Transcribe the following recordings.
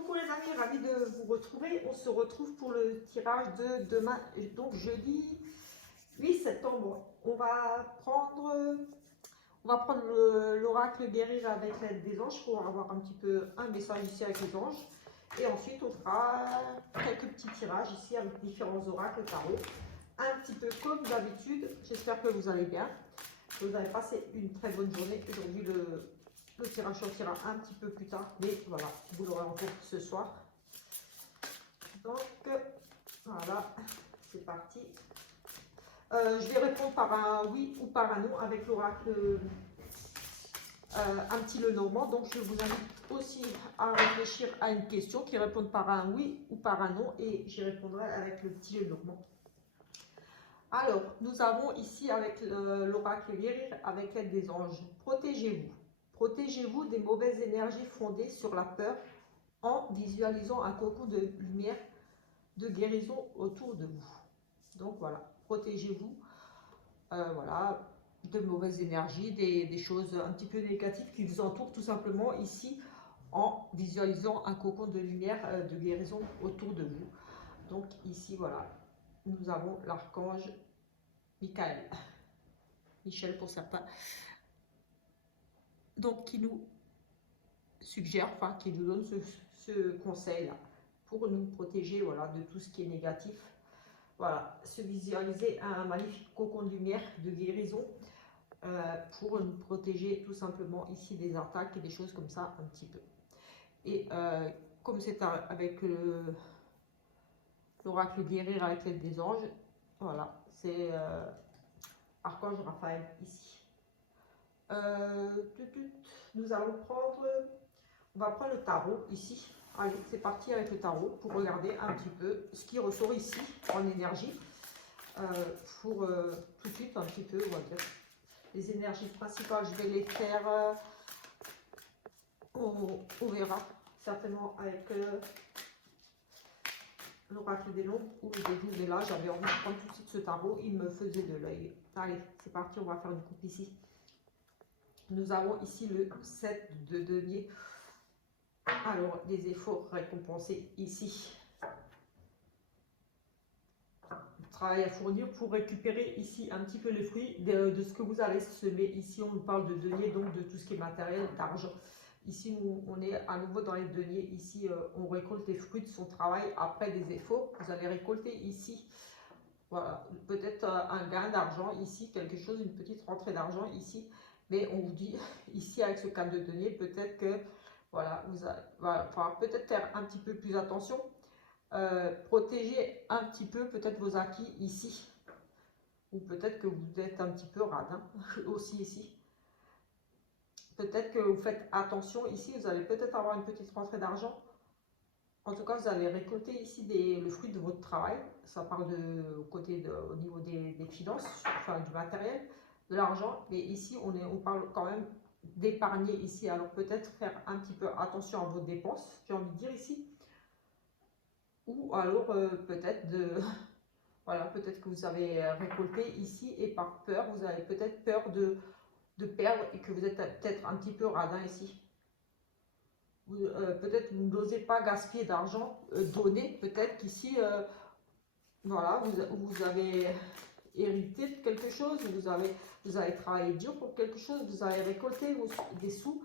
Coucou les amis, ravi de vous retrouver. On se retrouve pour le tirage de demain, donc jeudi 8 septembre. On va prendre l'oracle guérir avec l'aide des anges pour avoir un petit peu un message ici avec les anges. Et ensuite on fera quelques petits tirages ici avec différents oracles tarot. Un petit peu comme d'habitude. J'espère que vous allez bien. Que vous avez passé une très bonne journée. Aujourd'hui le tirage sortira un petit peu plus tard, mais voilà, vous l'aurez encore ce soir. Donc, voilà, c'est parti. Je vais répondre par un oui ou par un non avec l'oracle un petit Lenormand. Donc, je vous invite aussi à réfléchir à une question qui répond par un oui ou par un non, et j'y répondrai avec le petit Lenormand. Alors, nous avons ici avec l'oracle guérir avec l'aide des anges. Protégez-vous. Protégez-vous des mauvaises énergies fondées sur la peur en visualisant un cocon de lumière de guérison autour de vous. Donc voilà, protégez-vous voilà, de mauvaises énergies, des choses un petit peu négatives qui vous entourent tout simplement ici en visualisant un cocon de lumière de guérison autour de vous. Donc ici voilà, nous avons l'archange Michael, Michel pour certains, donc qui nous suggère, enfin qui nous donne ce conseil là pour nous protéger, voilà, de tout ce qui est négatif. Voilà, se visualiser un magnifique cocon de lumière de guérison pour nous protéger tout simplement ici des attaques et des choses comme ça un petit peu. Et comme c'est avec l'oracle guérir avec l'aide des anges, voilà, c'est archange Raphaël ici. Nous allons prendre, on va prendre le tarot ici. Allez, c'est parti avec le tarot pour regarder un petit peu ce qui ressort ici en énergie. Pour tout de suite un petit peu, on va dire, les énergies principales. Je vais les faire, on verra certainement avec l'oracle des lombres ou des jours. Mais là, j'avais envie de prendre tout de suite ce tarot, il me faisait de l'œil. Allez, c'est parti, on va faire une coupe ici. Nous avons ici le 7 de denier. Alors, les efforts récompensés ici. Travail à fournir pour récupérer ici un petit peu les fruits de ce que vous avez semé. Ici, on nous parle de denier, donc de tout ce qui est matériel, d'argent. Ici, on est à nouveau dans les deniers. Ici, on récolte les fruits de son travail après des efforts. Vous allez récolter ici, voilà, peut-être un gain d'argent ici, quelque chose, une petite rentrée d'argent ici. Mais on vous dit ici avec ce cadre de denier, peut-être que voilà, vous allez voilà, peut-être faire un petit peu plus attention. Protéger un petit peu peut-être vos acquis ici, ou peut-être que vous êtes un petit peu radin aussi ici. Peut-être que vous faites attention ici, vous allez peut-être avoir une petite rentrée d'argent. En tout cas, vous allez récolter ici le fruit de votre travail. Ça parle au niveau des finances, enfin du matériel, de l'argent. Mais ici, on parle quand même d'épargner ici. Alors peut-être faire un petit peu attention à vos dépenses, j'ai envie de dire ici. Ou alors peut-être voilà, peut-être que vous avez récolté ici et par peur, vous avez peut-être peur de perdre et que vous êtes peut-être un petit peu radin ici. Peut-être vous n'osez pas gaspiller d'argent donné, peut-être qu'ici, voilà, vous avez hérité de quelque chose, vous avez travaillé dur pour quelque chose, vous avez récolté des sous.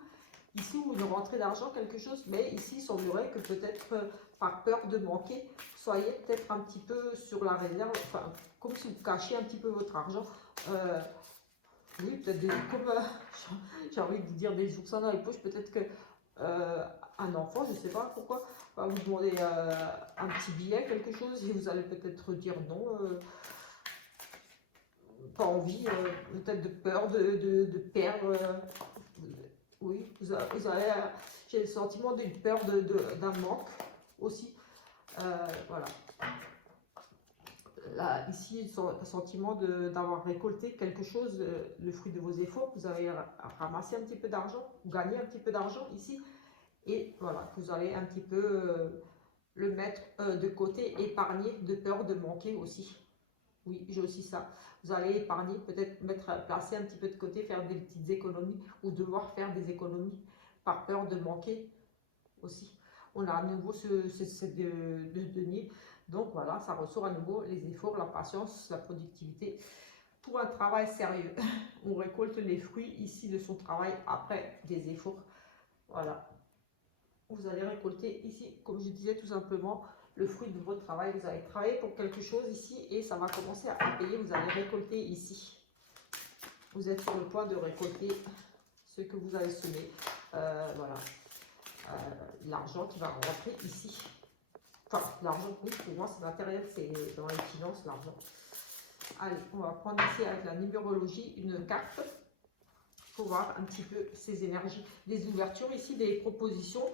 Ici, ou une rentrée d'argent, quelque chose, mais ici, il semblerait que peut-être par peur de manquer, soyez peut-être un petit peu sur la réserve, enfin, comme si vous cachiez un petit peu votre argent. Oui, peut-être comme j'ai envie de dire des oursins dans les poches, peut-être que un enfant, je ne sais pas pourquoi, va vous demander un petit billet, quelque chose, et vous allez peut-être dire non, pas envie, peut-être de peur de perdre. Oui, vous avez, j'ai le sentiment d'une peur d'un manque aussi. Voilà. Là, ici, le sentiment d'avoir récolté quelque chose, le fruit de vos efforts. Vous avez ramassé un petit peu d'argent, vous gagnez un petit peu d'argent ici. Et voilà, vous allez un petit peu le mettre de côté, épargner de peur de manquer aussi. Oui, j'ai aussi ça. Vous allez épargner, peut-être placer un petit peu de côté, faire des petites économies ou devoir faire des économies par peur de manquer aussi. On a à nouveau cette de denier. Donc voilà, ça ressort à nouveau les efforts, la patience, la productivité pour un travail sérieux. On récolte les fruits ici de son travail après des efforts. Voilà. Vous allez récolter ici, comme je disais, tout simplement le fruit de votre travail. Vous allez travailler pour quelque chose ici et ça va commencer à payer. Vous allez récolter ici. Vous êtes sur le point de récolter ce que vous avez semé. Voilà. L'argent qui va rentrer ici. Enfin, l'argent, oui, pour moi, c'est matériel, c'est dans les finances, l'argent. Allez, on va prendre ici avec la numérologie une carte pour voir un petit peu ces énergies. Des ouvertures ici, des propositions.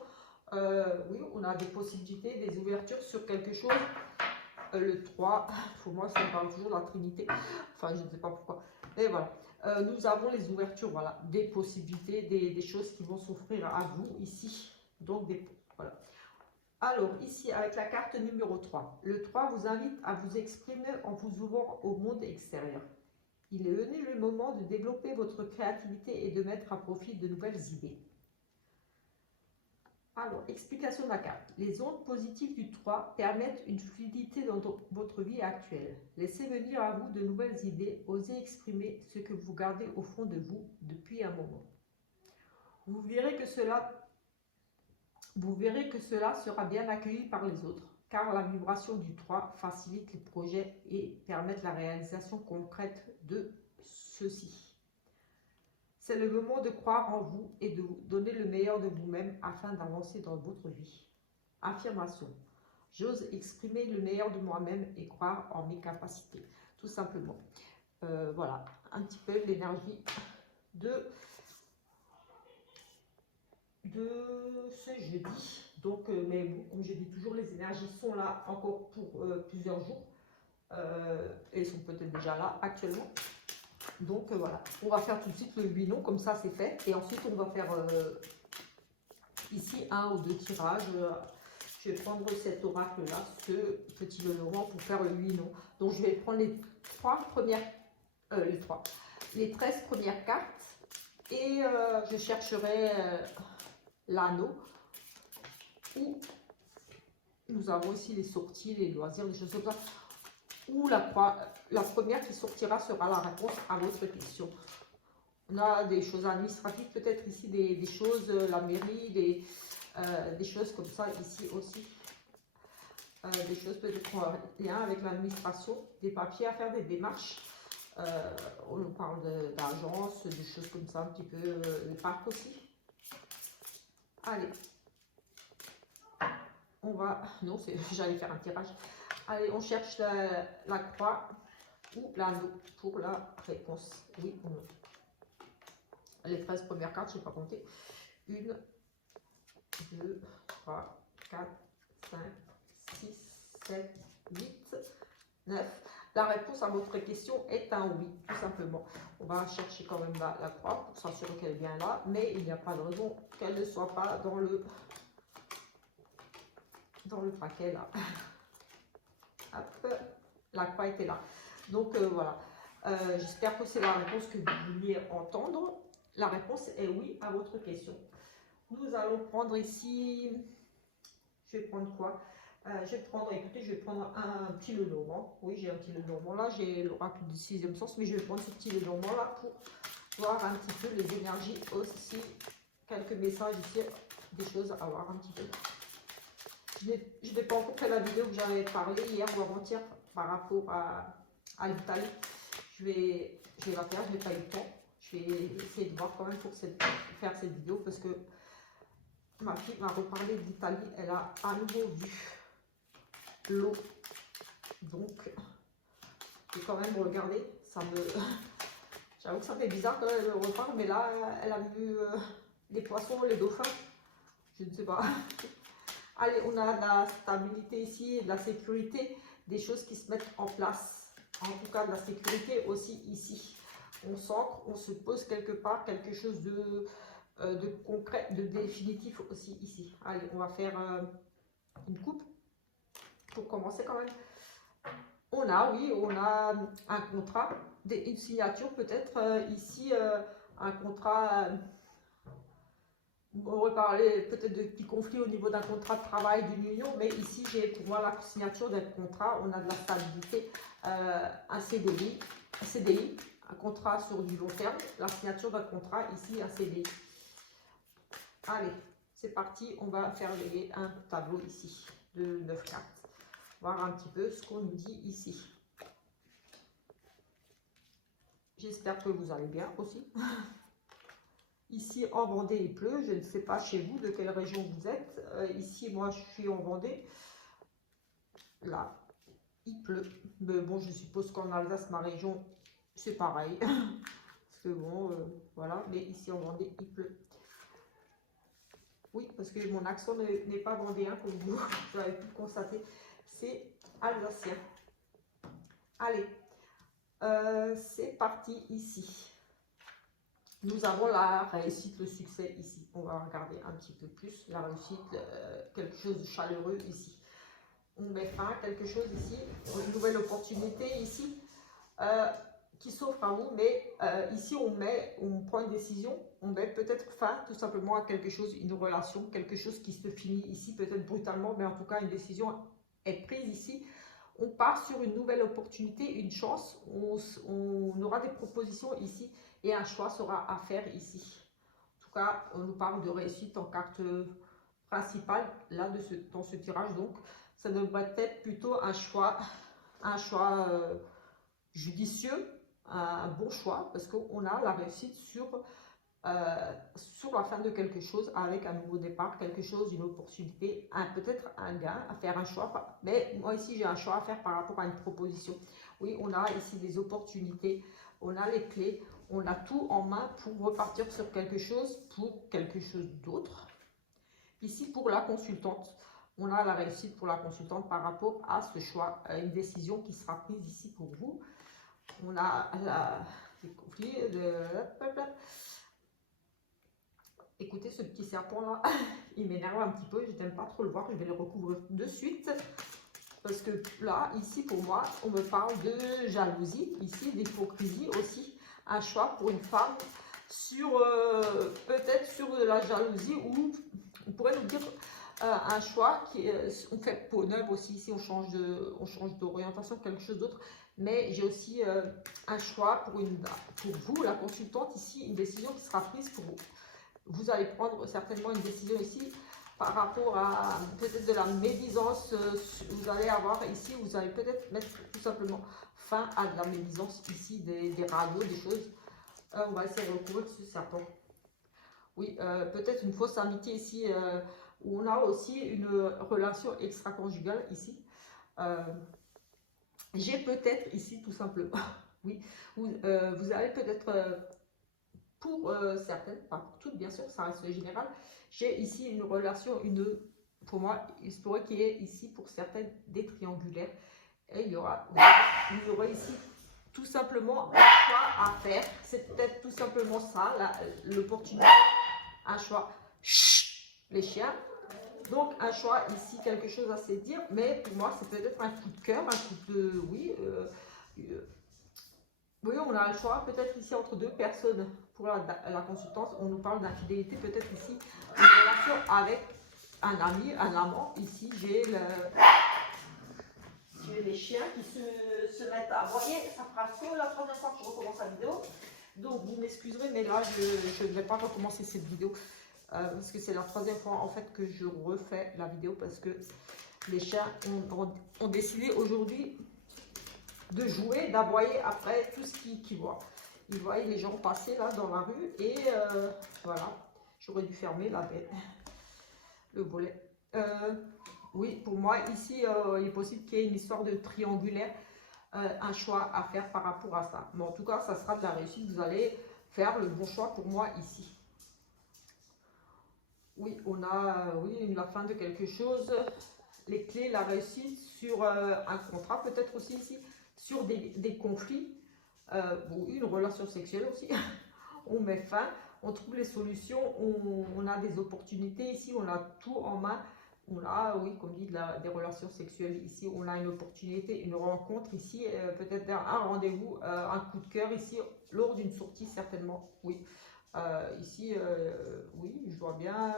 Oui, on a des possibilités, des ouvertures sur quelque chose. Le 3, pour moi, ça me parle toujours de la Trinité. Enfin, je ne sais pas pourquoi. Et voilà. Nous avons les ouvertures, voilà, des possibilités, des choses qui vont s'offrir à vous ici. Donc, voilà. Alors, ici, avec la carte numéro 3, le 3 vous invite à vous exprimer en vous ouvrant au monde extérieur. Il est venu le moment de développer votre créativité et de mettre à profit de nouvelles idées. Alors, explication de la carte. Les ondes positives du 3 permettent une fluidité dans votre vie actuelle. Laissez venir à vous de nouvelles idées, osez exprimer ce que vous gardez au fond de vous depuis un moment. Vous verrez que cela sera bien accueilli par les autres, car la vibration du 3 facilite les projets et permet la réalisation concrète de ceux-ci. C'est le moment de croire en vous et de vous donner le meilleur de vous-même afin d'avancer dans votre vie. Affirmation. J'ose exprimer le meilleur de moi-même et croire en mes capacités. Tout simplement. Voilà, un petit peu l'énergie de ce jeudi. Donc, mais bon, comme je dis toujours, les énergies sont là encore pour plusieurs jours. Elles sont peut-être déjà là actuellement. Donc voilà, on va faire tout de suite le 8 noms, comme ça c'est fait. Et ensuite on va faire ici un ou deux tirages. Je vais prendre cet oracle là, ce petit Lenormand pour faire le 8 noms. Donc je vais prendre les 13 premières cartes. Et je chercherai l'anneau. Où nous avons ici les sorties, les loisirs, des choses comme ça. Ou la première qui sortira sera la réponse à votre question. On a des choses administratives, peut-être ici, des choses, la mairie, des choses comme ça ici aussi. Des choses peut-être en lien avec l'administration, des papiers à faire, des démarches. On nous parle d'agence, des choses comme ça, un petit peu, les parcs aussi. Allez. On va... Non, j'allais faire un tirage. Allez, on cherche la croix ou l'anneau pour la réponse. Oui ou non. Les 13 premières cartes, je n'ai pas compté. 1, 2, 3, 4, 5, 6, 7, 8, 9. La réponse à votre question est un oui, tout simplement. On va chercher quand même la croix pour s'assurer qu'elle est bien là, mais il n'y a pas de raison qu'elle ne soit pas dans le paquet là. Hop, la croix était là. Donc voilà. J'espère que c'est la réponse que vous vouliez entendre. La réponse est oui à votre question. Nous allons prendre ici, je vais prendre quoi? Je vais prendre, écoutez, je vais prendre un petit Lenormand. Oui, j'ai un petit Lenormand là, j'ai l'oracle du 6e sens, mais je vais prendre ce petit Lenormand là pour voir un petit peu les énergies aussi. Quelques messages ici, des choses à voir un petit peu. Je n'ai pas encore fait la vidéo que j'avais parlé hier ou avant-hier par rapport à l'Italie. Je vais la faire, je n'ai pas eu le temps. Je vais essayer de voir quand même pour faire cette vidéo parce que ma fille m'a reparlé d'Italie. Elle a à nouveau vu l'eau. Donc, je vais quand même regarder. J'avoue que ça fait bizarre quand elle reparle, mais là, elle a vu les poissons, les dauphins. Je ne sais pas. Allez, on a de la stabilité ici, de la sécurité, des choses qui se mettent en place. En tout cas, de la sécurité aussi ici. On s'ancre, on se pose quelque part, quelque chose de concret, de définitif aussi ici. Allez, on va faire une coupe pour commencer quand même. On a un contrat, une signature peut-être ici, un contrat On aurait parlé peut-être de petits conflits au niveau d'un contrat de travail, d'une union, mais ici j'ai pour moi la signature d'un contrat, on a de la stabilité, un CDI, un contrat sur du long terme, la signature d'un contrat, ici un CDI. Allez, c'est parti, on va faire un tableau ici de 9 cartes, voir un petit peu ce qu'on nous dit ici. J'espère que vous allez bien aussi. Ici, en Vendée, il pleut. Je ne sais pas chez vous de quelle région vous êtes. Ici, moi, je suis en Vendée. Là, il pleut. Mais bon, je suppose qu'en Alsace, ma région, c'est pareil. Parce que bon, voilà. Mais ici, en Vendée, il pleut. Oui, parce que mon accent n'est pas vendéen, comme vous avez pu le constater. C'est alsacien. Allez, c'est parti ici. Nous avons la réussite, le succès ici. On va regarder un petit peu plus la réussite, quelque chose de chaleureux ici. On met fin à quelque chose ici, une nouvelle opportunité ici qui s'offre à vous. Mais ici, on prend une décision, on met peut-être fin tout simplement à quelque chose, une relation, quelque chose qui se finit ici, peut-être brutalement, mais en tout cas, une décision est prise ici. On part sur une nouvelle opportunité, une chance, on aura des propositions ici et un choix sera à faire ici. En tout cas, on nous parle de réussite en carte principale, là, dans ce tirage. Donc, ça devrait être plutôt un choix judicieux, un bon choix, parce qu'on a la réussite sur la fin de quelque chose, avec un nouveau départ, quelque chose, une opportunité, peut-être un gain, à faire un choix. Mais moi ici, j'ai un choix à faire par rapport à une proposition. Oui, on a ici des opportunités, on a les clés, on a tout en main pour repartir sur quelque chose, d'autre. Ici, pour la consultante, on a la réussite pour la consultante par rapport à ce choix, une décision qui sera prise ici pour vous. On a les conflits de... Écoutez, ce petit serpent là, il m'énerve un petit peu, je n'aime pas trop le voir, je vais le recouvrir de suite. Parce que là, ici pour moi, on me parle de jalousie, ici d'hypocrisie aussi. Un choix pour une femme sur peut-être sur de la jalousie, ou on pourrait nous dire un choix qui on fait peau neuve aussi, ici on change d'orientation, quelque chose d'autre. Mais j'ai aussi un choix pour vous, la consultante, ici, une décision qui sera prise pour vous. Vous allez prendre certainement une décision ici par rapport à peut-être de la médisance. Vous allez avoir ici, vous allez peut-être mettre tout simplement fin à de la médisance ici, des radios, des choses. On va essayer de recouvrir ce serpent. Oui, peut-être une fausse amitié ici, où on a aussi une relation extra-conjugale ici. J'ai peut-être ici tout simplement, oui, vous allez peut-être... pour certaines, pas pour toutes bien sûr, ça reste général, j'ai ici une relation, pour moi, il se pourrait qu'il y ait ici pour certaines des triangulaires. Et il y aura ici tout simplement un choix à faire. C'est peut-être tout simplement ça, l'opportunité, un choix. Chut, les chiens. Donc un choix ici, quelque chose à se dire, mais pour moi c'est peut-être un coup de cœur, un coup de... Oui, oui, on a le choix peut-être ici entre deux personnes. Pour la consultance, on nous parle d'infidélité, peut-être ici une relation avec un ami, un amant. Ici, j'ai les chiens qui se mettent à aboyer. Ça fera sur la troisième fois que je recommence la vidéo. Donc, vous m'excuserez, mais là, je ne vais pas recommencer cette vidéo. Parce que c'est la troisième fois, en fait, que je refais la vidéo. Parce que les chiens ont décidé aujourd'hui de jouer, d'aboyer après tout ce qu'ils voient. Ils voient les gens passer là dans la rue et voilà, j'aurais dû fermer le volet. Oui, pour moi ici, il est possible qu'il y ait une histoire de triangulaire, un choix à faire par rapport à ça. Mais en tout cas, ça sera de la réussite, vous allez faire le bon choix pour moi ici. Oui, on a la fin de quelque chose, les clés, la réussite sur un contrat, peut-être aussi ici, sur des conflits, une relation sexuelle aussi. On met fin, on trouve les solutions, on a des opportunités ici, on a tout en main. On a, oui, comme dit, des relations sexuelles ici, on a une opportunité, une rencontre ici, peut-être un rendez-vous, un coup de cœur ici, lors d'une sortie certainement, oui. Ici, oui, je vois bien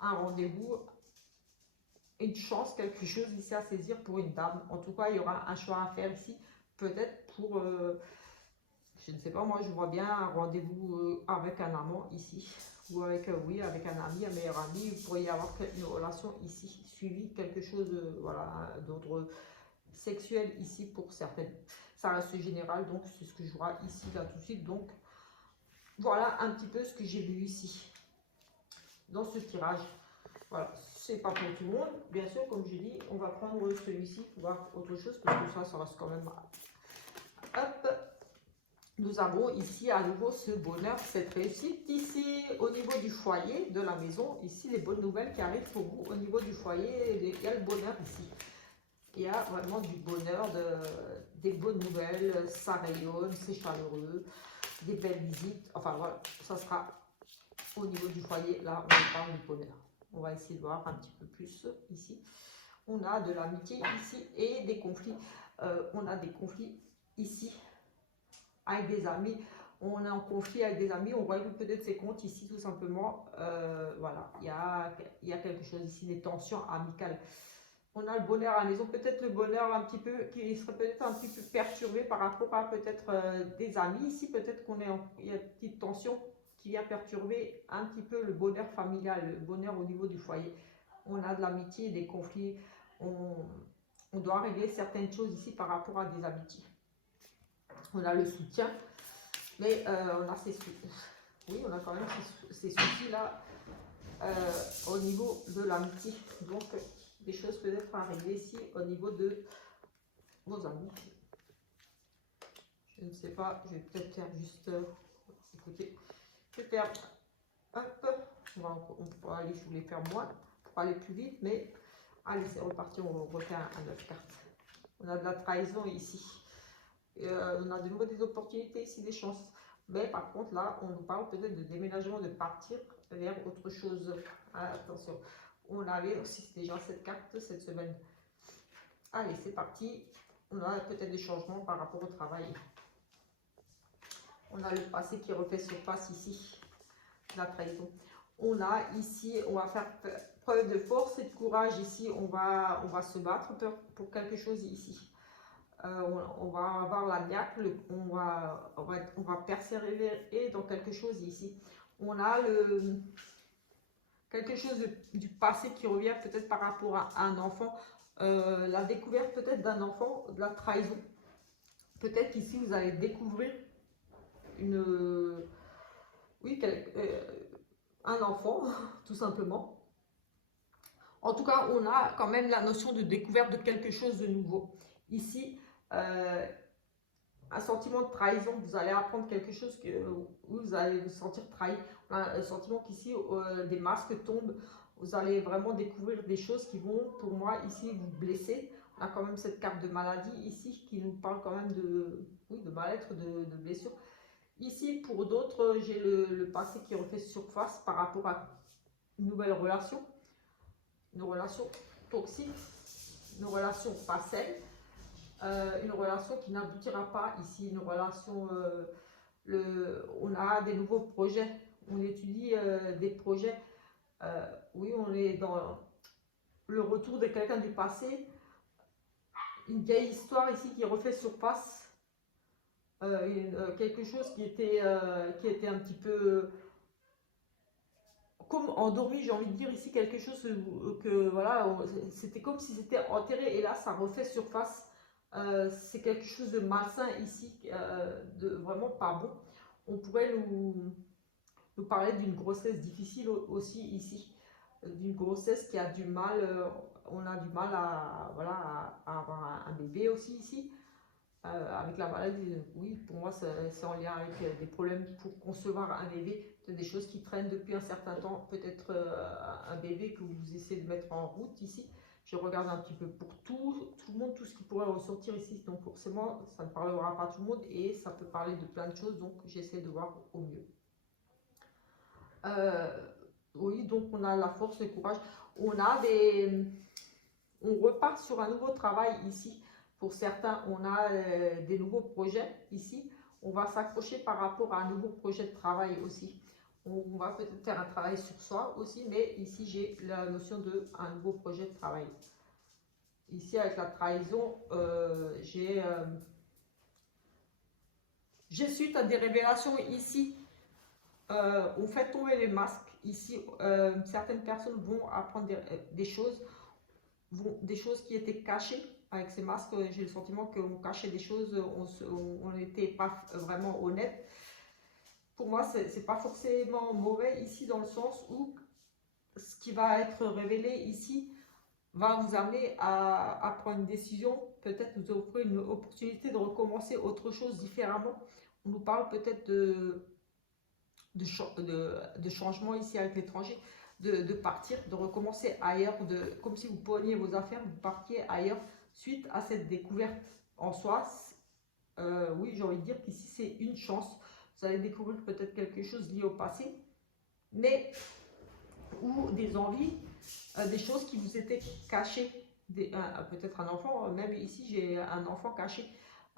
un rendez-vous, une chance, quelque chose ici à saisir pour une dame. En tout cas, il y aura un choix à faire ici, peut-être pour, je ne sais pas, moi je vois bien un rendez-vous avec un amant ici, ou avec, oui, avec un ami, un meilleur ami. Il pourrait y avoir une relation ici, suivie, quelque chose, voilà, d'ordre sexuel ici pour certaines. Ça reste général, donc c'est ce que je vois ici, là, tout de suite. Donc, voilà un petit peu ce que j'ai vu ici, dans ce tirage. Voilà, c'est pas pour tout le monde. Bien sûr, comme je dis, on va prendre celui-ci pour voir autre chose, parce que ça reste quand même... Hop, nous avons ici à nouveau ce bonheur, cette réussite. Ici, au niveau du foyer, de la maison, ici, les bonnes nouvelles qui arrivent pour vous. Au niveau du foyer, il y a le bonheur ici. Il y a vraiment du bonheur, des bonnes nouvelles, ça rayonne, c'est chaleureux, des belles visites. Enfin voilà, ça sera au niveau du foyer, là on parle du bonheur. On va essayer de voir un petit peu plus ici. On a de l'amitié ici et des conflits. On a des conflits ici avec des amis. On est en conflit avec des amis, on règle peut-être ses comptes ici tout simplement. Voilà, il y a quelque chose ici, des tensions amicales. On a le bonheur à la maison, peut-être le bonheur un petit peu, qui serait peut-être un petit peu perturbé par rapport à peut-être des amis. Ici, peut-être il y a une petite tension qui vient perturber un petit peu le bonheur familial, le bonheur au niveau du foyer. On a de l'amitié, des conflits, on doit régler certaines choses ici par rapport à des amitiés. On a le soutien, mais on a ces soucis. Oui, on a quand même ces soucis-là au niveau de l'amitié. Donc, des choses peut-être à régler ici au niveau de vos amis. Je ne sais pas, je vais peut-être faire juste, écoutez, je vais faire, hop, on pourra aller, je voulais faire moins pour aller plus vite, mais allez, c'est reparti, on refait un 9 cartes. On a de la trahison ici, on a de nouveau des opportunités ici, des chances, mais par contre là, on nous parle peut-être de déménagement, de partir vers autre chose. Ah, attention. On avait aussi déjà cette carte cette semaine. Allez, c'est parti. On a peut-être des changements par rapport au travail. On a le passé qui refait surface ici. La trahison. On a ici, on va faire preuve de force et de courage ici. On va se battre pour quelque chose ici. On va avoir la niaque, on va persévérer dans quelque chose ici. On a quelque chose du passé qui revient peut-être par rapport à un enfant, la découverte peut-être d'un enfant, de la trahison. Peut-être qu'ici vous allez découvrir un enfant, tout simplement. En tout cas, on a quand même la notion de découverte de quelque chose de nouveau. Ici, un sentiment de trahison, vous allez apprendre quelque chose où vous allez vous sentir trahi. On a un sentiment qu'ici, des masques tombent, vous allez vraiment découvrir des choses qui vont, pour moi, ici, vous blesser. On a quand même cette carte de maladie ici qui nous parle quand même de mal-être, de blessure. Ici, pour d'autres, j'ai le passé qui refait surface par rapport à une nouvelle relation, une relation toxique, une relation pas saine. Une relation qui n'aboutira pas ici, une relation, on a des nouveaux projets, on étudie des projets, oui, on est dans le retour de quelqu'un du passé, une vieille histoire ici qui refait surface, quelque chose qui était un petit peu comme endormi, j'ai envie de dire ici, quelque chose que voilà, c'était comme si c'était enterré et là ça refait surface. C'est quelque chose de malsain ici, de vraiment pas bon. On pourrait nous parler d'une grossesse difficile aussi ici, d'une grossesse qui a du mal, on a du mal à, voilà, à avoir un bébé aussi ici, avec la maladie. Oui, pour moi c'est en lien avec des problèmes pour concevoir un bébé, des choses qui traînent depuis un certain temps, peut-être un bébé que vous essayez de mettre en route ici. Je regarde un petit peu pour tout le monde, tout ce qui pourrait ressortir ici. Donc forcément, ça ne parlera pas à tout le monde et ça peut parler de plein de choses. Donc j'essaie de voir au mieux. Oui, donc on a la force, le courage. On repart sur un nouveau travail ici. Pour certains, on a des nouveaux projets ici. On va s'accrocher par rapport à un nouveau projet de travail aussi. On va peut-être faire un travail sur soi aussi, mais ici j'ai la notion de un nouveau projet de travail. Ici avec la trahison, j'ai suite à des révélations ici. On fait tomber les masques. Ici, certaines personnes vont apprendre des choses, des choses qui étaient cachées. Avec ces masques, j'ai le sentiment qu'on cachait des choses, on n'était pas vraiment honnête. Pour moi, c'est pas forcément mauvais ici dans le sens où ce qui va être révélé ici va vous amener à prendre une décision, peut-être vous offrir une opportunité de recommencer autre chose différemment. On nous parle peut-être de changement ici avec l'étranger, de partir, de recommencer ailleurs, comme si vous preniez vos affaires, vous partiez ailleurs suite à cette découverte en soi. Oui, j'ai envie de dire qu'ici c'est une chance. Vous allez découvrir peut-être quelque chose lié au passé, mais ou des envies, des choses qui vous étaient cachées. Peut-être un enfant, même ici j'ai un enfant caché.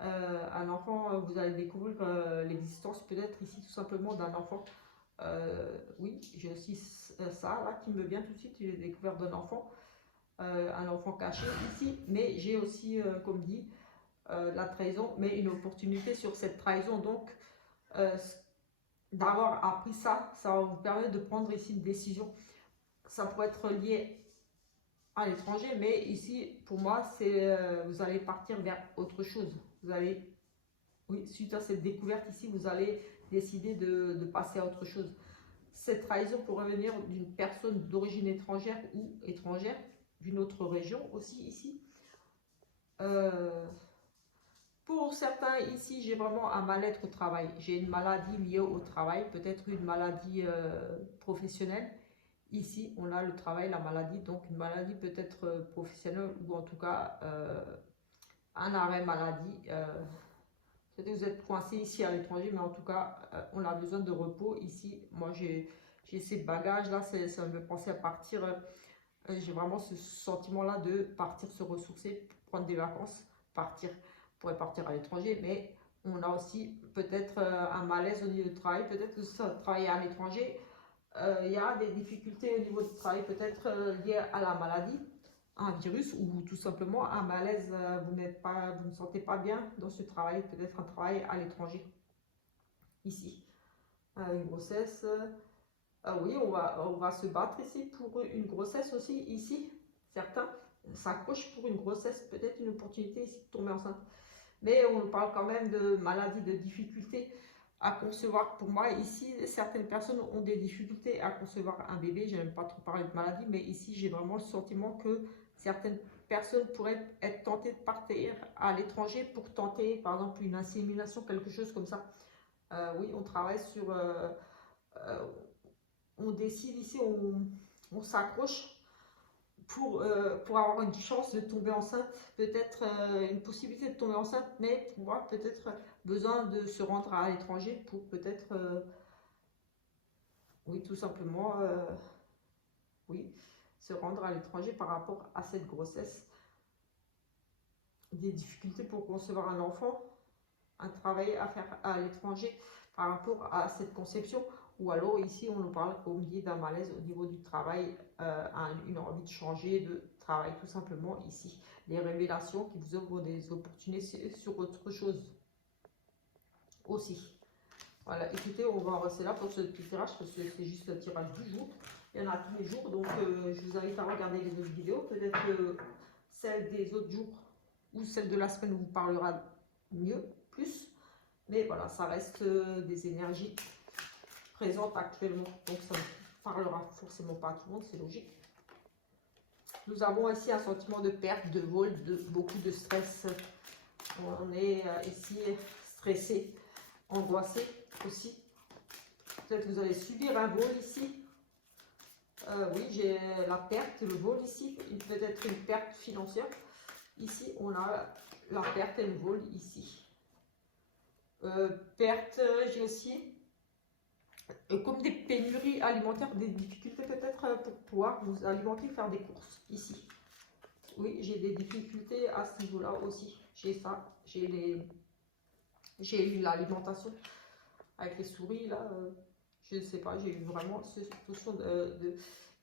Un enfant, vous allez découvrir l'existence peut-être ici tout simplement d'un enfant. Oui, j'ai aussi ça là qui me vient tout de suite, j'ai découvert d'un enfant, un enfant caché ici, mais j'ai aussi, comme dit, la trahison, mais une opportunité sur cette trahison. Donc, d'avoir appris ça, ça va vous permettre de prendre ici une décision. Ça pourrait être lié à l'étranger, mais ici, pour moi, c'est vous allez partir vers autre chose. Vous allez, oui, suite à cette découverte ici, vous allez décider de passer à autre chose. Cette trahison pourrait venir d'une personne d'origine étrangère ou étrangère, d'une autre région aussi ici. Pour certains ici, j'ai vraiment un mal-être au travail. J'ai une maladie liée au travail, peut-être une maladie professionnelle. Ici, on a le travail, la maladie, donc une maladie peut-être professionnelle ou en tout cas un arrêt maladie. Peut-être que vous êtes coincé ici à l'étranger, mais en tout cas, on a besoin de repos ici. Moi, j'ai ces bagages-là, ça me fait penser à partir. J'ai vraiment ce sentiment-là de partir se ressourcer, prendre des vacances, partir. On pourrait partir à l'étranger, mais on a aussi peut-être un malaise au niveau du travail. Peut-être que ça travailler à l'étranger, il y a des difficultés au niveau du travail, peut-être liées à la maladie, un virus ou tout simplement un malaise. Vous ne sentez pas bien dans ce travail, peut-être un travail à l'étranger. Ici, une grossesse. Oui, on va se battre ici pour une grossesse aussi. Ici, certains s'accrochent pour une grossesse, peut-être une opportunité ici de tomber enceinte. Mais on parle quand même de maladies, de difficultés à concevoir. Pour moi, ici, certaines personnes ont des difficultés à concevoir un bébé. Je n'aime pas trop parler de maladie, mais ici, j'ai vraiment le sentiment que certaines personnes pourraient être tentées de partir à l'étranger pour tenter, par exemple, une insémination, quelque chose comme ça. Oui, on travaille sur... on décide ici, on s'accroche pour avoir une chance de tomber enceinte, peut-être une possibilité de tomber enceinte, mais pour moi, peut-être besoin de se rendre à l'étranger pour peut-être, oui, tout simplement, oui, se rendre à l'étranger par rapport à cette grossesse. Des difficultés pour concevoir un enfant, un travail à faire à l'étranger par rapport à cette conception. Ou alors ici, on nous parle, comme dit, d'un malaise au niveau du travail, une envie de changer de travail, tout simplement ici. Les révélations qui vous ouvrent des opportunités sur autre chose aussi. Voilà, écoutez, on va en rester là pour ce petit tirage, parce que c'est juste le tirage du jour. Il y en a tous les jours, donc je vous invite à regarder les autres vidéos. Peut-être que celle des autres jours ou celle de la semaine vous parlera mieux, plus. Mais voilà, ça reste des énergies présentes actuellement. Donc ça ne parlera forcément pas à tout le monde, c'est logique. Nous avons ici un sentiment de perte, de vol, de beaucoup de stress. On est ici stressé, angoissé aussi. Peut-être que vous allez subir un vol ici. Oui, j'ai la perte, le vol ici. Peut-être une perte financière. Ici, on a la perte et le vol ici. Perte, j'ai aussi comme des pénuries alimentaires, des difficultés peut-être pour pouvoir vous alimenter, faire des courses ici. Oui, j'ai des difficultés à ce niveau-là aussi. J'ai ça, j'ai eu l'alimentation avec les souris là. Je ne sais pas, j'ai eu vraiment cette notion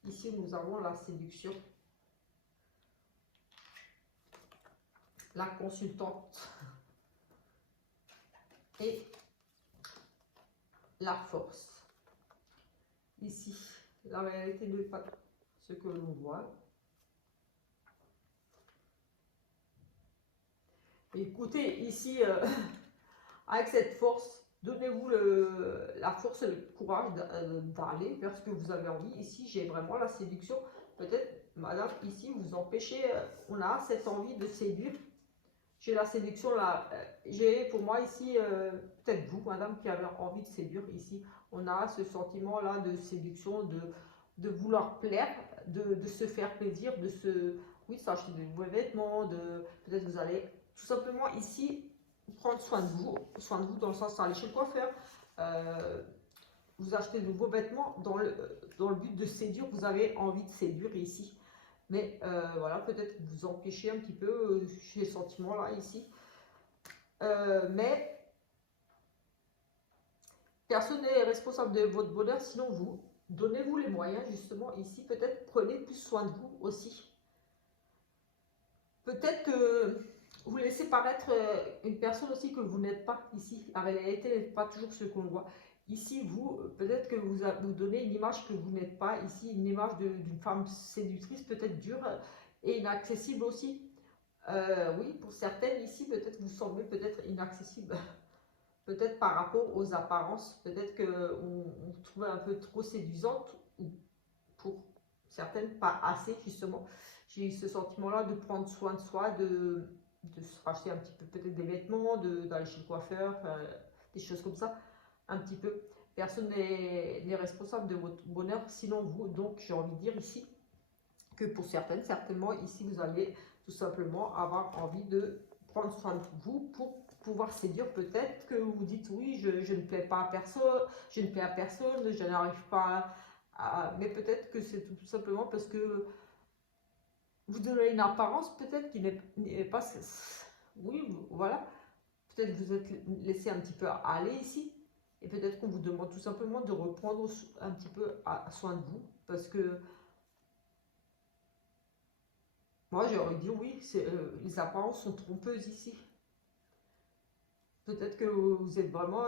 ici, nous avons la séduction. La consultante. Et la force. Ici, la réalité n'est pas ce que l'on voit. Écoutez, ici, avec cette force, donnez-vous la force et le courage d'aller vers ce que vous avez envie. Ici, j'ai vraiment la séduction. Peut-être, madame, ici, vous empêchez, on a cette envie de séduire. J'ai la séduction là. J'ai pour moi ici, peut-être vous, madame, qui avez envie de séduire. Ici, on a ce sentiment là de séduction, de vouloir plaire, de se faire plaisir, de se, oui, s'acheter de nouveaux vêtements, peut-être vous allez tout simplement ici prendre soin de vous dans le sens d'aller chez le coiffeur, vous achetez de nouveaux vêtements dans le but de séduire, vous avez envie de séduire ici. Mais voilà, peut-être vous empêchez un petit peu ces sentiments-là ici. Mais personne n'est responsable de votre bonheur, sinon vous. Donnez-vous les moyens, justement, ici. Peut-être prenez plus soin de vous aussi. Peut-être que vous laissez paraître une personne aussi que vous n'êtes pas ici. La réalité n'est pas toujours ce qu'on voit. Ici, vous, peut-être que vous donnez une image que vous n'êtes pas. Ici, une image d'une femme séductrice, peut-être dure et inaccessible aussi. Oui, pour certaines ici, peut-être vous semblez peut-être inaccessible. Peut-être par rapport aux apparences. Peut-être qu'on trouve un peu trop séduisante. Ou pour certaines, pas assez, justement. J'ai eu ce sentiment-là de prendre soin de soi, de se racheter un petit peu peut-être des vêtements, d'aller chez le coiffeur, des choses comme ça, un petit peu. Personne n'est responsable de votre bonheur, sinon vous. Donc j'ai envie de dire ici que pour certaines, certainement ici vous allez tout simplement avoir envie de prendre soin de vous pour pouvoir séduire. Peut-être que vous vous dites oui, je ne plais pas à personne, je ne plais à personne, je n'arrive pas mais peut-être que c'est tout simplement parce que vous donnez une apparence peut-être qui n'est pas... Oui, voilà. Peut-être vous êtes laissé un petit peu aller ici. Et peut-être qu'on vous demande tout simplement de reprendre un petit peu soin de vous. Parce que moi, j'ai envie de dire oui, les apparences sont trompeuses ici. Peut-être que vous êtes vraiment...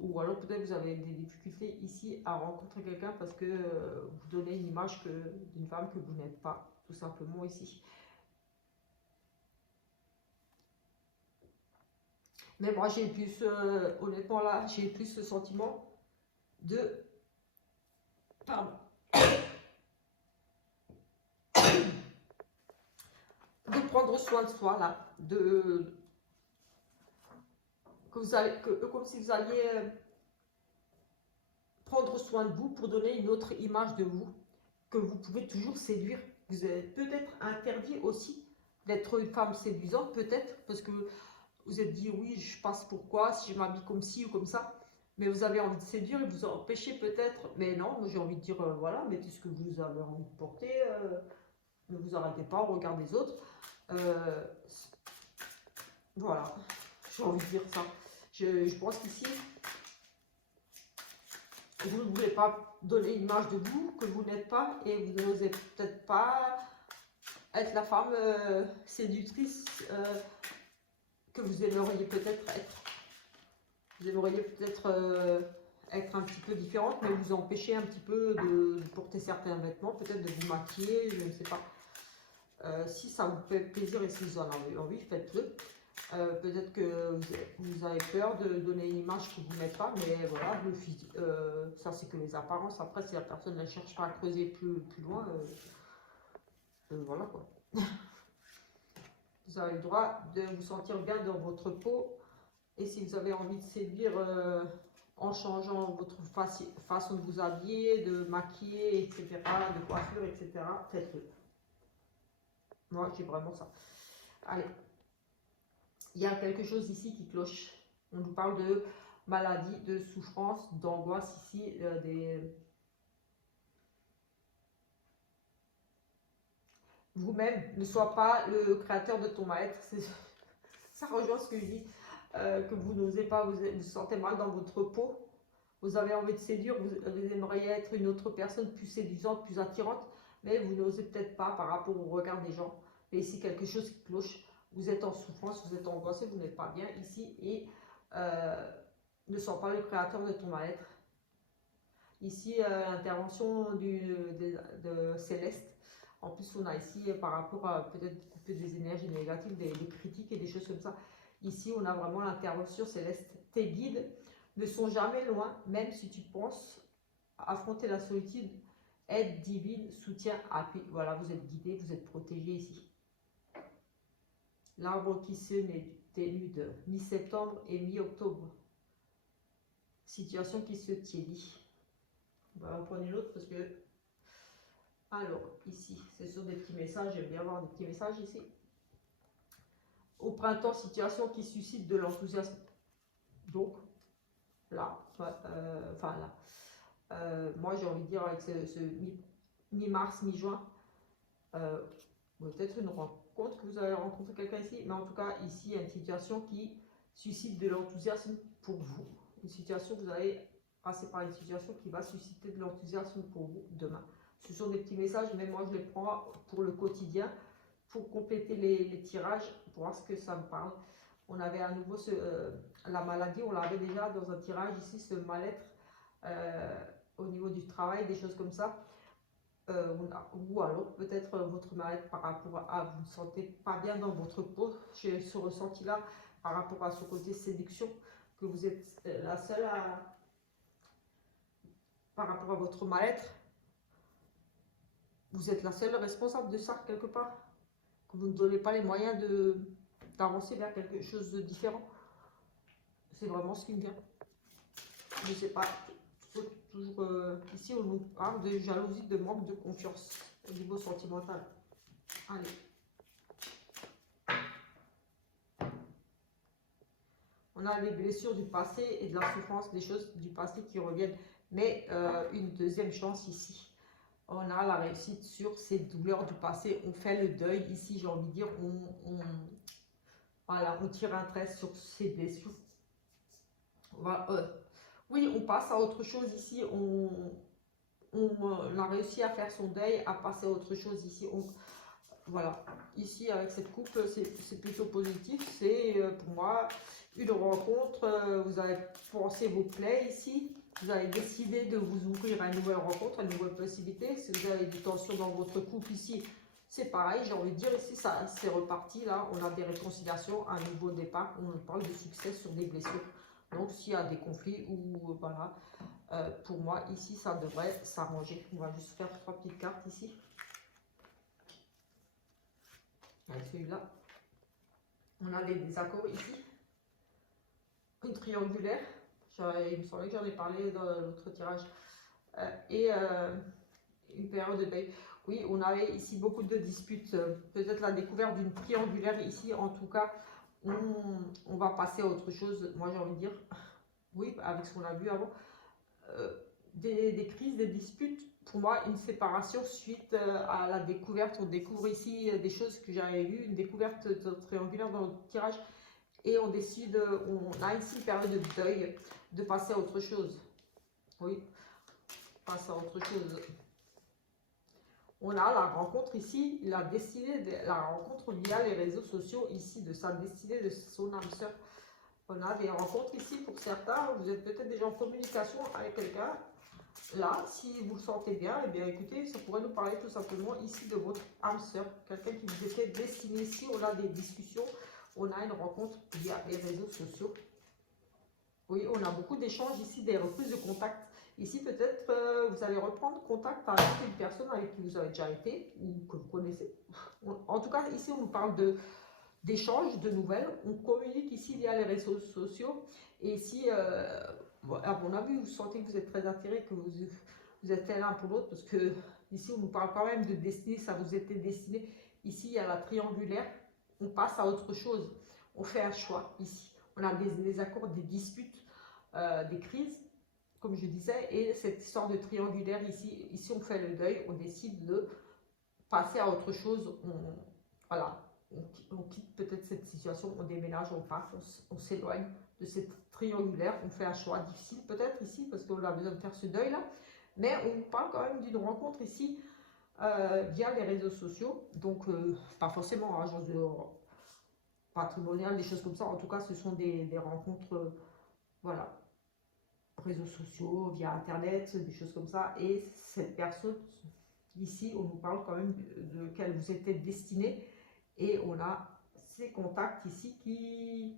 Ou alors peut-être vous avez des difficultés ici à rencontrer quelqu'un parce que vous donnez une image d'une femme que vous n'êtes pas, tout simplement ici. Mais moi j'ai plus, honnêtement là, j'ai plus ce sentiment de... Pardon. De prendre soin de soi là, comme si vous alliez prendre soin de vous pour donner une autre image de vous, que vous pouvez toujours séduire. Vous êtes peut-être interdit aussi d'être une femme séduisante, peut-être, parce que vous êtes dit oui, je passe pourquoi, si je m'habille comme ci ou comme ça, mais vous avez envie de séduire et vous empêchez peut-être, mais non, moi j'ai envie de dire voilà, mettez ce que vous avez envie de porter, ne vous arrêtez pas au regard des autres. Voilà, j'ai envie de dire ça. Je pense qu'ici, vous ne voulez pas donner une image de vous que vous n'êtes pas et vous n'osez peut-être pas être la femme séductrice que vous aimeriez peut-être être. Vous aimeriez peut-être être un petit peu différente, mais vous empêchez un petit peu de porter certains vêtements, peut-être de vous maquiller, je ne sais pas. Si ça vous fait plaisir et si vous en avez envie, faites-le. Peut-être que vous avez peur de donner une image que vous n'êtes pas, mais voilà, le physique, ça c'est que les apparences. Après, si la personne ne cherche pas à creuser plus loin, voilà quoi. Vous avez le droit de vous sentir bien dans votre peau. Et si vous avez envie de séduire en changeant votre façon de vous habiller, de maquiller, etc., de coiffure, etc., faites-le. Moi, j'ai vraiment ça. Allez. Il y a quelque chose ici qui cloche. On nous parle de maladie, de souffrance, d'angoisse ici, Vous-même ne sois pas le créateur de ton mal-être. Ça rejoint ce que je dis, que vous n'osez pas, vous sentez mal dans votre peau. Vous avez envie de séduire, vous aimeriez être une autre personne plus séduisante, plus attirante, mais vous n'osez peut-être pas par rapport au regard des gens. Et ici, quelque chose qui cloche. Vous êtes en souffrance, vous êtes angoissé, vous n'êtes pas bien ici et ne sens pas le créateur de ton mal-être. Ici, l'intervention de Céleste. En plus, on a ici, par rapport à peut-être couper des énergies négatives, des critiques et des choses comme ça. Ici, on a vraiment l'intervention Céleste. Tes guides ne sont jamais loin, même si tu penses affronter la solitude. Aide divine, soutien, appui. Voilà, vous êtes guidé, vous êtes protégé ici. L'arbre qui se dénude, mi-septembre et mi-octobre. Situation qui se tiédit. On va en prendre une autre parce que... Alors, ici, c'est sur des petits messages. J'aime bien avoir des petits messages ici. Au printemps, situation qui suscite de l'enthousiasme. Donc, là, enfin là. Moi, j'ai envie de dire avec ce mi-mars, mi-juin, peut-être une rencontre que vous allez rencontrer quelqu'un ici, mais en tout cas, ici, il y a une situation qui suscite de l'enthousiasme pour vous. Une situation, vous allez passer par une situation qui va susciter de l'enthousiasme pour vous demain. Ce sont des petits messages, mais moi, je les prends pour le quotidien, pour compléter les tirages, pour voir ce que ça me parle. On avait à nouveau la maladie, on l'avait déjà dans un tirage ici, ce mal-être au niveau du travail, des choses comme ça. Ou alors peut-être votre mal-être par rapport à vous ne sentez pas bien dans votre peau. J'ai ce ressenti là par rapport à ce côté séduction, que vous êtes la seule par rapport à votre mal-être, vous êtes la seule responsable de ça quelque part, que vous ne donnez pas les moyens d'avancer vers quelque chose de différent. C'est vraiment ce qui me vient. Je ne sais pas. Toujours ici on nous parle de jalousie, de manque de confiance au niveau sentimental. Allez. On a les blessures du passé et de la souffrance, des choses du passé qui reviennent. Mais une deuxième chance ici. On a la réussite sur ces douleurs du passé. On fait le deuil ici, j'ai envie de dire. Voilà, on tire un trait sur ces blessures. Oui, on passe à autre chose ici. On a réussi à faire son deuil, à passer à autre chose ici. Voilà, ici avec cette coupe, c'est plutôt positif. C'est pour moi une rencontre. Vous avez pensé vos plaies ici. Vous avez décidé de vous ouvrir à une nouvelle rencontre, à une nouvelle possibilité. Si vous avez des tensions dans votre couple ici, c'est pareil. J'ai envie de dire ici, ça c'est reparti. Là, on a des réconciliations, un nouveau départ. On parle de succès sur des blessures. Donc, s'il y a des conflits ou voilà, pour moi ici, ça devrait s'arranger. On va juste faire 3 petites cartes ici. Avec celui-là, on a les désaccords ici. Une triangulaire, il me semblait que j'en ai parlé dans l'autre tirage. Et une période de deuil. Oui, on avait ici beaucoup de disputes. Peut-être la découverte d'une triangulaire ici. En tout cas, on va passer à autre chose. Moi, j'ai envie de dire, oui, avec ce qu'on a vu avant. Des crises, des disputes. Pour moi, une séparation suite à la découverte. On découvre ici des choses que j'avais vues, une découverte triangulaire dans le tirage. Et on décide, on a ici une période de deuil, de passer à autre chose. Oui, passer à autre chose. On a la rencontre ici, la destinée, la rencontre via les réseaux sociaux ici, de sa destinée, de son âme sœur. On a des rencontres ici pour certains, vous êtes peut-être déjà en communication avec quelqu'un. Là, si vous le sentez bien, eh bien écoutez, ça pourrait nous parler tout simplement ici de votre âme sœur, quelqu'un qui vous était destiné. Ici, on a des discussions, on a une rencontre via les réseaux sociaux. Oui, on a beaucoup d'échanges ici, des reprises de contact. Ici, peut-être, vous allez reprendre contact avec une personne avec qui vous avez déjà été ou que vous connaissez. En tout cas, ici, on nous parle d'échanges, de nouvelles. On communique ici via les réseaux sociaux. Et ici, à mon avis, vous sentez que vous êtes très attirés, que vous êtes l'un pour l'autre, parce que ici, on nous parle quand même de destinée, ça vous était destiné. Ici, il y a la triangulaire. On passe à autre chose. On fait un choix ici. On a des désaccords, des disputes, des crises, comme je disais, et cette histoire de triangulaire ici on fait le deuil, on décide de passer à autre chose, voilà, on quitte peut-être cette situation, on déménage, on part, on s'éloigne, de cette triangulaire. On fait un choix difficile peut-être ici parce qu'on a besoin de faire ce deuil là, mais on parle quand même d'une rencontre ici via les réseaux sociaux, donc pas forcément agence de patrimoniale, des choses comme ça. En tout cas, ce sont des rencontres, voilà, réseaux sociaux, via internet, des choses comme ça. Et cette personne ici, on nous parle quand même de quelle vous êtes destiné, et on a ces contacts ici qui,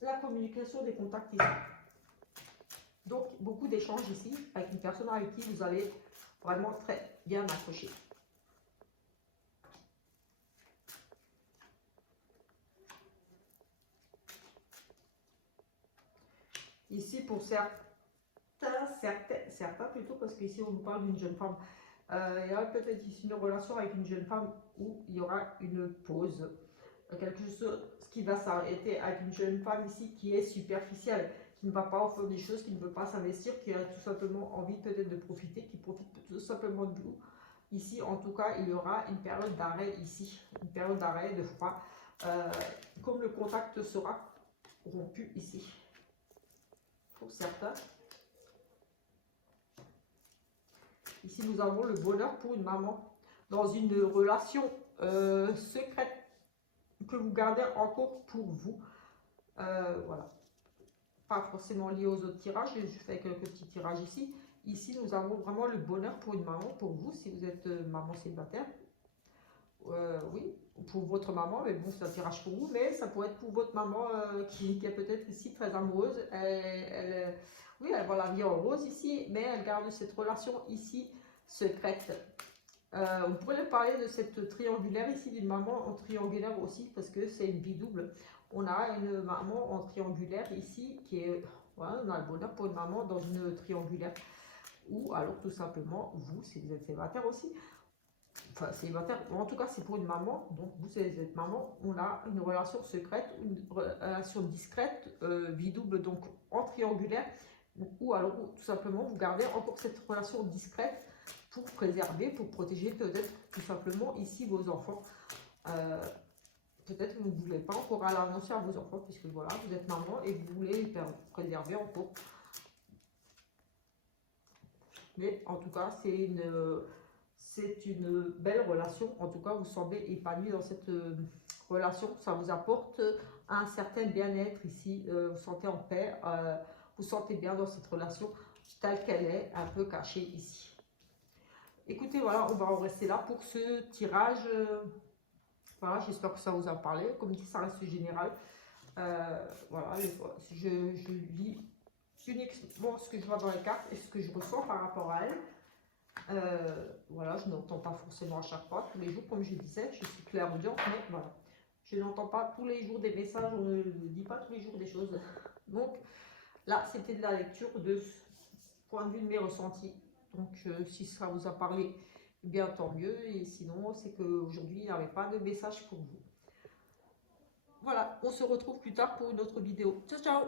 la communication des contacts ici. Donc beaucoup d'échanges ici avec une personne avec qui vous allez vraiment très bien accrocher. Ici pour certains plutôt, parce qu'ici on nous parle d'une jeune femme. Il y a peut-être ici une relation avec une jeune femme où il y aura une pause. Quelque chose qui va s'arrêter avec une jeune femme ici qui est superficielle, qui ne va pas offrir des choses, qui ne veut pas s'investir, qui a tout simplement envie peut-être de profiter, qui profite tout simplement de vous. Ici, en tout cas, il y aura une période d'arrêt ici, une période d'arrêt, de froid, comme le contact sera rompu ici, pour certains. Ici, nous avons le bonheur pour une maman dans une relation secrète que vous gardez encore pour vous. Voilà. Pas forcément lié aux autres tirages, je fais quelques petits tirages ici. Ici, nous avons vraiment le bonheur pour une maman, pour vous, si vous êtes maman célibataire. Oui, pour votre maman, mais bon, c'est un tirage pour vous, mais ça pourrait être pour votre maman qui est peut-être ici très amoureuse. Oui, elle voit la vie en rose ici, mais elle garde cette relation ici secrète. On pourrait parler de cette triangulaire ici, d'une maman en triangulaire aussi, parce que c'est une vie double. On a une maman en triangulaire ici, qui est, voilà, on a le bonheur pour une maman dans une triangulaire. Ou alors tout simplement, vous, si vous êtes célibataire aussi, enfin célibataire, en tout cas c'est pour une maman, donc vous, si vous êtes maman, on a une relation secrète, une relation discrète, vie double, donc en triangulaire, ou alors tout simplement vous gardez encore cette relation discrète pour préserver, pour protéger peut-être tout simplement ici vos enfants. Peut-être que vous ne voulez pas encore l'annoncer à vos enfants, puisque voilà, vous êtes maman et vous voulez les préserver encore. Mais en tout cas, c'est une belle relation. En tout cas, vous semblez épanoui dans cette relation. Ça vous apporte un certain bien-être ici. Vous sentez en paix. Vous sentez bien dans cette relation telle qu'elle est, un peu cachée ici. Écoutez, voilà, on va en rester là pour ce tirage. Voilà, j'espère que ça vous a parlé. Comme dit, ça reste général. Voilà, je lis uniquement ce que je vois dans les cartes et ce que je ressens par rapport à elle. Voilà, je n'entends pas forcément à chaque fois, tous les jours, comme je disais, je suis clairaudiente, mais voilà. Je n'entends pas tous les jours des messages, on ne dit pas tous les jours des choses. Donc, là, c'était de la lecture de point de vue de mes ressentis. Donc, si ça vous a parlé, eh bien tant mieux. Et sinon, c'est qu'aujourd'hui, il n'y avait pas de message pour vous. Voilà, on se retrouve plus tard pour une autre vidéo. Ciao, ciao!